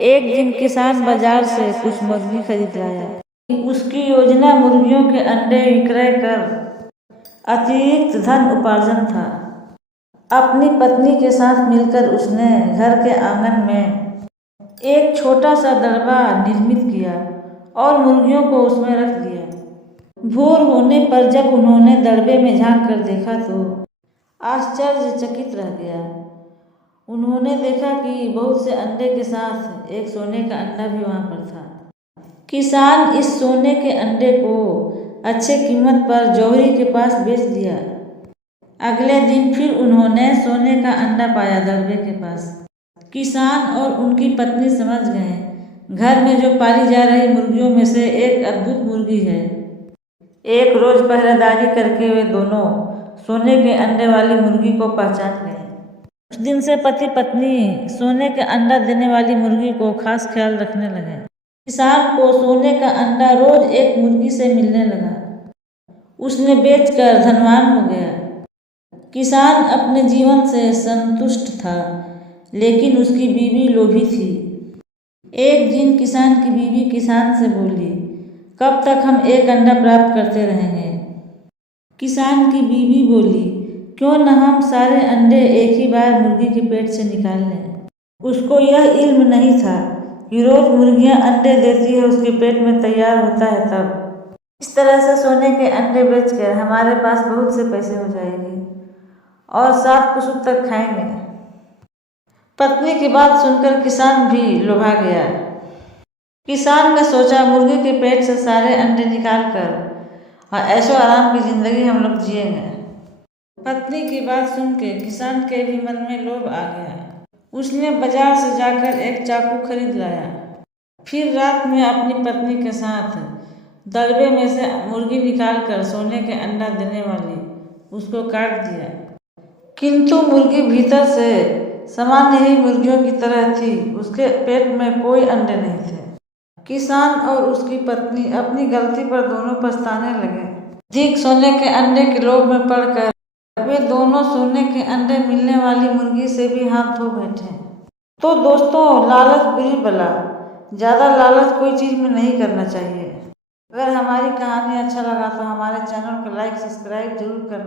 एक दिन किसान बाजार से कुछ मुर्गी खरीद लाया। उसकी योजना मुर्गियों के अंडे विक्रय कर अतिरिक्त धन उपार्जन था। अपनी पत्नी के साथ मिलकर उसने घर के आंगन में एक छोटा सा दड़बा निर्मित किया और मुर्गियों को उसमें रख दिया। भोर होने पर जब उन्होंने दड़बे में झांक कर देखा तो आश्चर्यचकित रह गया। उन्होंने देखा कि बहुत से अंडे के साथ एक सोने का अंडा भी वहां पर था। किसान इस सोने के अंडे को अच्छे कीमत पर जौहरी के पास बेच दिया। अगले दिन फिर उन्होंने सोने का अंडा पाया दड़बे के पास। किसान और उनकी पत्नी समझ गए घर में जो पाली जा रही मुर्गियों में से एक अद्भुत मुर्गी है। एक रोज पहरेदारी करके वे दोनों सोने के अंडे वाली मुर्गी को पहचान गए। उस दिन से पति पत्नी सोने के अंडा देने वाली मुर्गी को खास ख्याल रखने लगे। किसान को सोने का अंडा रोज एक मुर्गी से मिलने लगा। उसने बेचकर धनवान हो गया। किसान अपने जीवन से संतुष्ट था, लेकिन उसकी बीवी लोभी थी। एक दिन किसान की बीवी किसान से बोली, कब तक हम एक अंडा प्राप्त करते रहेंगे? किसान की बीवी बोली, क्यों न हम सारे अंडे एक ही बार मुर्गी के पेट से निकाल लें। उसको यह इल्म नहीं था कि रोज मुर्गियां अंडे देती है उसके पेट में तैयार होता है तब। इस तरह से सोने के अंडे बेचकर हमारे पास बहुत से पैसे हो जाएंगे और 7 कुसुम तक खाएंगे। पत्नी की बात सुनकर किसान भी लोभा गया। किसान ने सोचा मुर्गी के पेट से सारे अंडे निकाल कर ऐशो आराम की जिंदगी हम लोग जिएंगे। पत्नी की बात सुन के किसान के भी मन में लोभ आ गया। उसने बाजार से जाकर एक चाकू खरीद लाया। फिर रात में अपनी पत्नी के साथ दड़बे में से मुर्गी निकालकर सोने के अंडा देने वाली उसको काट दिया। किंतु मुर्गी भीतर से सामान्य ही मुर्गियों की तरह थी। उसके पेट में कोई अंडे नहीं थे। किसान और उसकी पत्नी अपनी गलती पर दोनों पछताने लगे। अधिक सोने के अंडे के लोभ में पड़कर वे दोनों सोने के अंडे मिलने वाली मुर्गी से भी हाथ धो बैठे। तो दोस्तों, लालच बुरी बला। ज़्यादा लालच कोई चीज़ में नहीं करना चाहिए। अगर हमारी कहानी अच्छा लगा तो हमारे चैनल को लाइक सब्सक्राइब जरूर करना।